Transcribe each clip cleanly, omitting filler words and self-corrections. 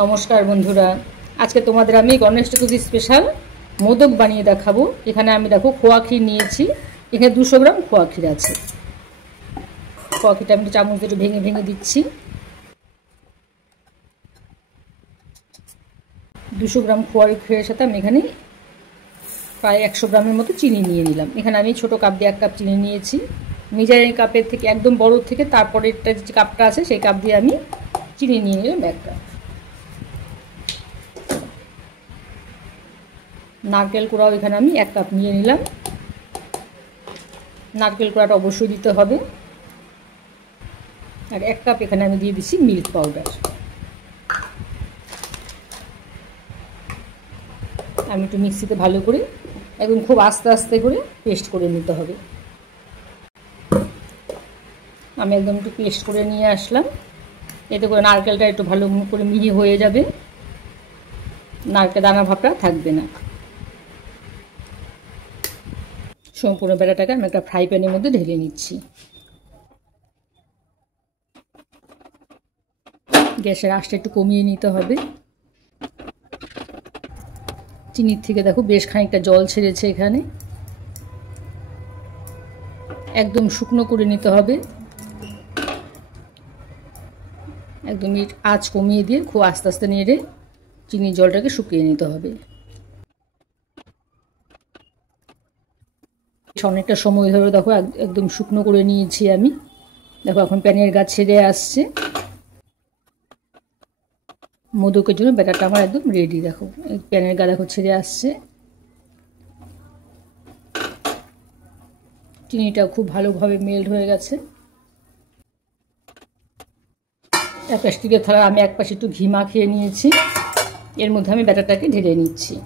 নমস্কার বন্ধুরা, আজকে তোমাদের আমি গণেশ চতুর্থী স্পেশাল মোদক বানিয়ে দেখাবো। এখানে আমি দেখো খোয়া ক্ষীর নিয়েছি। এখানে 200 গ্রাম খোয়া ক্ষীর আছে। খোয়া ক্ষীরটা আমি চামচ দিয়ে ভেঙে ভেঙে দিচ্ছি। 200 গ্রাম খোয়া ক্ষীরের সাথে আমি এখানে প্রায় 100 গ্রামের মতো চিনি নিয়ে নিলাম। এখানে আমি ছোটো কাপ দিয়ে 1 কাপ চিনি নিয়েছি। মেজারিং কাপের থেকে একদম বড় থেকে তারপরেরটা যে কাপটা আছে সেই কাপ দিয়ে আমি চিনি নিয়ে নিলাম 1 কাপ। নারকেল কোড়াও এখানে আমি 1 কাপ নিয়ে নিলাম। নারকেল কোড়াটা অবশ্যই দিতে হবে। আর 1 কাপ এখানে আমি দিয়ে দিচ্ছি মিল্ক পাউডার। আমি একটু মিক্সিতে ভালো করে একদম খুব আস্তে আস্তে করে পেস্ট করে নিতে হবে। আমি একদম একটু পেস্ট করে নিয়ে আসলাম। এতে করে নারকেলটা একটু ভালো করে মিহি হয়ে যাবে, নারকেল দানা ভাবটা থাকবে না। সম্পূর্ণ ব্যাটাটাকে আমি একটা ফ্রাই প্যানের মধ্যে ঢেলে নিচ্ছি। গ্যাসের আঁচটা একটু কমিয়ে নিতে হবে। চিনির থেকে দেখো বেশ খানিকটা জল ছেড়েছে এখানে। একদম শুকনো করে নিতে হবে। একদম আঁচ কমিয়ে দিয়ে খুব আস্তে আস্তে নেড়ে চিনির জলটাকে শুকিয়ে নিতে হবে। অনেকটা সময় ধরে দেখো একদম শুকনো করে নিয়েছি আমি। দেখো এখন প্যানের গা ছেড়ে আসছে। মোদকের জন্য ব্যাটারটা আমার একদম রেডি। দেখো এই প্যানের গা দেখো ছেড়ে আসছে। চিনিটা খুব ভালোভাবে মেল্ট হয়ে গেছে। একটা স্টিলের থালা আমি এক পাশে একটু ঘি মাখিয়ে নিয়েছি। এর মধ্যে আমি ব্যাটারটাকে ঢেলে নিচ্ছি।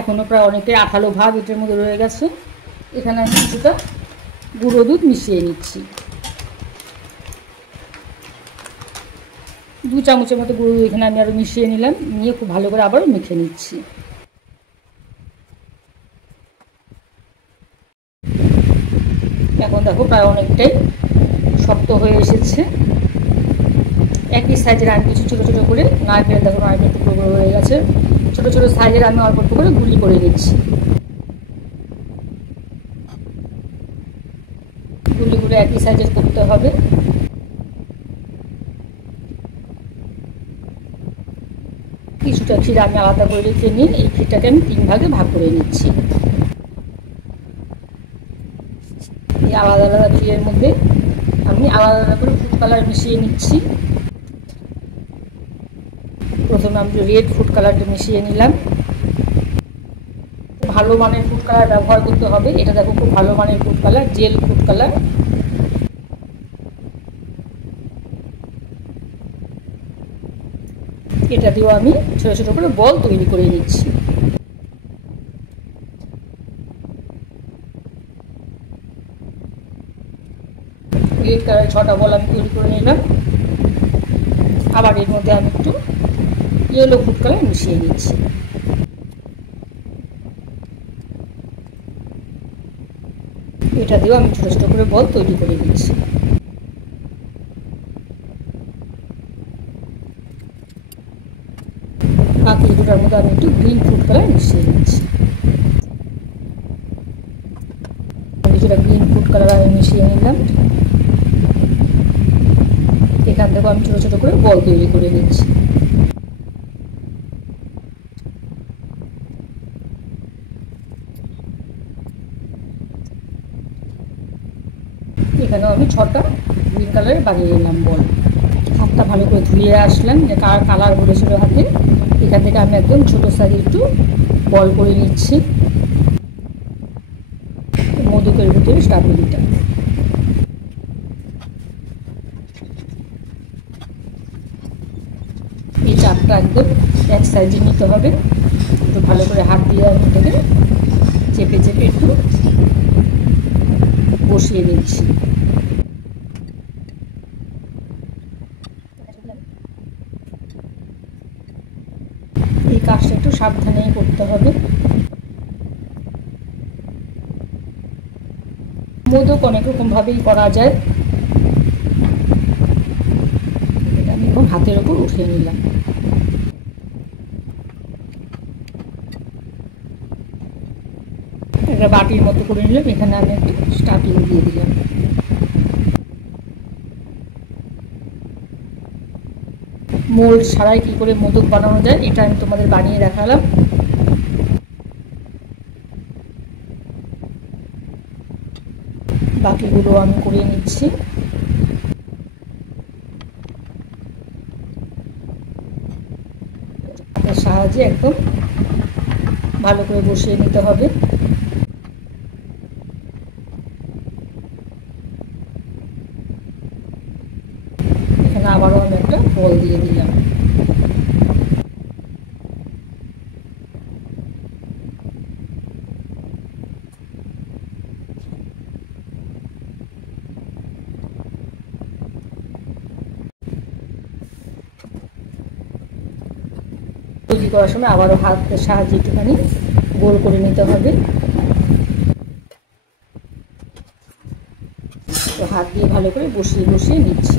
এখনও প্রায় অনেকটাই আঠালো ভাব এটার মধ্যে রয়ে গেছে। এখানে আমি কিছুটা গুঁড়ো দুধ মিশিয়ে নিচ্ছি। 2 চামচের মতো গুঁড়ো দুধ এখানে আমি আরও মিশিয়ে নিলাম। নিয়ে খুব ভালো করে আবারও মেখে নিচ্ছি। এখন দেখো প্রায় অনেকটাই শক্ত হয়ে এসেছে। একই সাইজের আমি কিছু ছোটো ছোটো করে নারকেল দেখো নারকেল টুকরো হয়ে গেছে। ছোটো ছোটো সাইজের আমি অল্প অল্প করে গুলি করে নিচ্ছি। গুলিগুলো একই সাইজের করতে হবে। কিছুটা ক্ষীর আমি আলাদা করে রেখে নিয়ে এই ক্ষীরটাকে আমি 3 ভাগে ভাগ করে নিচ্ছি। এই আলাদা আলাদা ক্ষীরের মধ্যে আমি আলাদা আলাদা করে ফুড কালার মিশিয়ে নিচ্ছি। প্রথমে আমি রেড ফুড কালারটা মিশিয়ে নিলাম। ভালো মানের ফুড কালার ব্যবহার করতে হবে। এটা দেখো খুব ভালো মানের food colour, jail food colour. এটা দিয়েও আমি ছোটো ছোটো করে বল তৈরি করে নিচ্ছি। রেড কালার 6টা বল আমি তৈরি করে নিলাম। আবার এর মধ্যে আমি একটু ইয়েলো ফুড কালার মিশিয়ে নিচ্ছি। এটা দিয়েও আমি ছোটো ছোটো করে বল তৈরি করে নিচ্ছি। বাকি দুটার মধ্যে আমি একটু গ্রিন ফুড কালার মিশিয়ে নিচ্ছি। কিছুটা গ্রিন ফুড কালার আমি মিশিয়ে নিলাম। এখান থেকে আমি ছোটো ছোটো করে বল তৈরি করে নিচ্ছি। এখানেও আমি 6টা গ্রিন কালারের বানিয়ে নিলাম বল। হাতটা ভালো করে ধুয়ে আসলাম যে কালার বলেছিল হাতে। এখান থেকে আমি একদম ছোটো সাইজে একটু বল করে নিচ্ছি। মোদকের ভিতরে স্ট্রবেরিটা এই চাপটা একদম এক সাইজে নিতে হবে। একটু ভালো করে হাত দিয়ে আমি এটাকে চেপে চেপে একটু বসিয়ে নিচ্ছি। এই কাজটা একটু সাবধানেই করতে হবে। মোদক অনেক রকমভাবেই করা যায়। ভাতের ওপর উঠিয়ে নিলাম। একটা বাটির মতো করে নিলাম, এখানে আমি একটু স্টাফিং দিয়ে দিলাম। মোল্ড ছাড়াই কী করে মোদক বানানো যায় এটা আমি তোমাদের বানিয়ে দেখালাম। বাকিগুলো আমি করে নিচ্ছি। তার সাহায্যে একদম ভালো করে বসিয়ে নিতে হবে। এখানে আবারও আমি একটা বল দিয়ে দিলাম। তৈরি করার সময় আবারও হাতের সাহায্যে একটুখানি গোল করে নিতে হবে। তো হাত দিয়ে ভালো করে বসিয়ে বসিয়ে নিচ্ছি।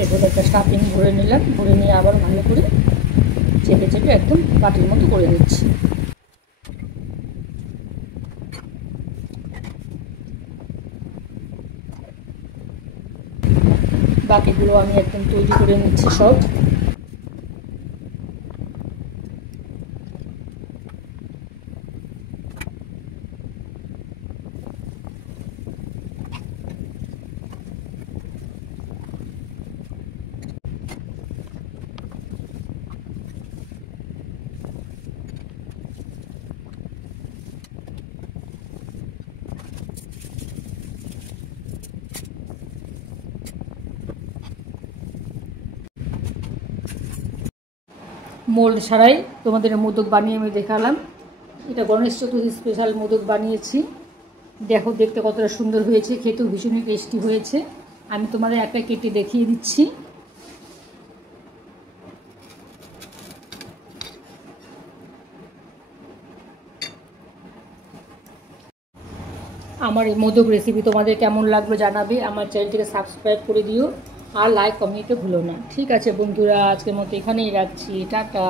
এরপর একটা স্টাফিং ভরে নিলাম, ভরে নিয়ে আবার ভালো করে চেপে চেপে একদম বাটির মতো করে নিচ্ছি। বাকিগুলো আমি একদম তৈরি করে নিচ্ছি সব। মোল্ড ছাড়াই তোমাদের মোদক বানিয়ে আমি দেখালাম। এটা গণেশ চতুর্থী স্পেশাল মোদক বানিয়েছি। দেখো দেখতে কতটা সুন্দর হয়েছে, খেতেও ভীষণই টেস্টি হয়েছে। আমি তোমাদের একটা কেটে দেখিয়ে দিচ্ছি। আমার এই মোদক রেসিপি তোমাদের কেমন লাগলো জানাবে। আমার চ্যানেলটিকে সাবস্ক্রাইব করে দিও আর লাইক কমেন্টে ভুলো না। ঠিক আছে বন্ধুরা, আজকের মতো এখানেই রাখছি। টাটা।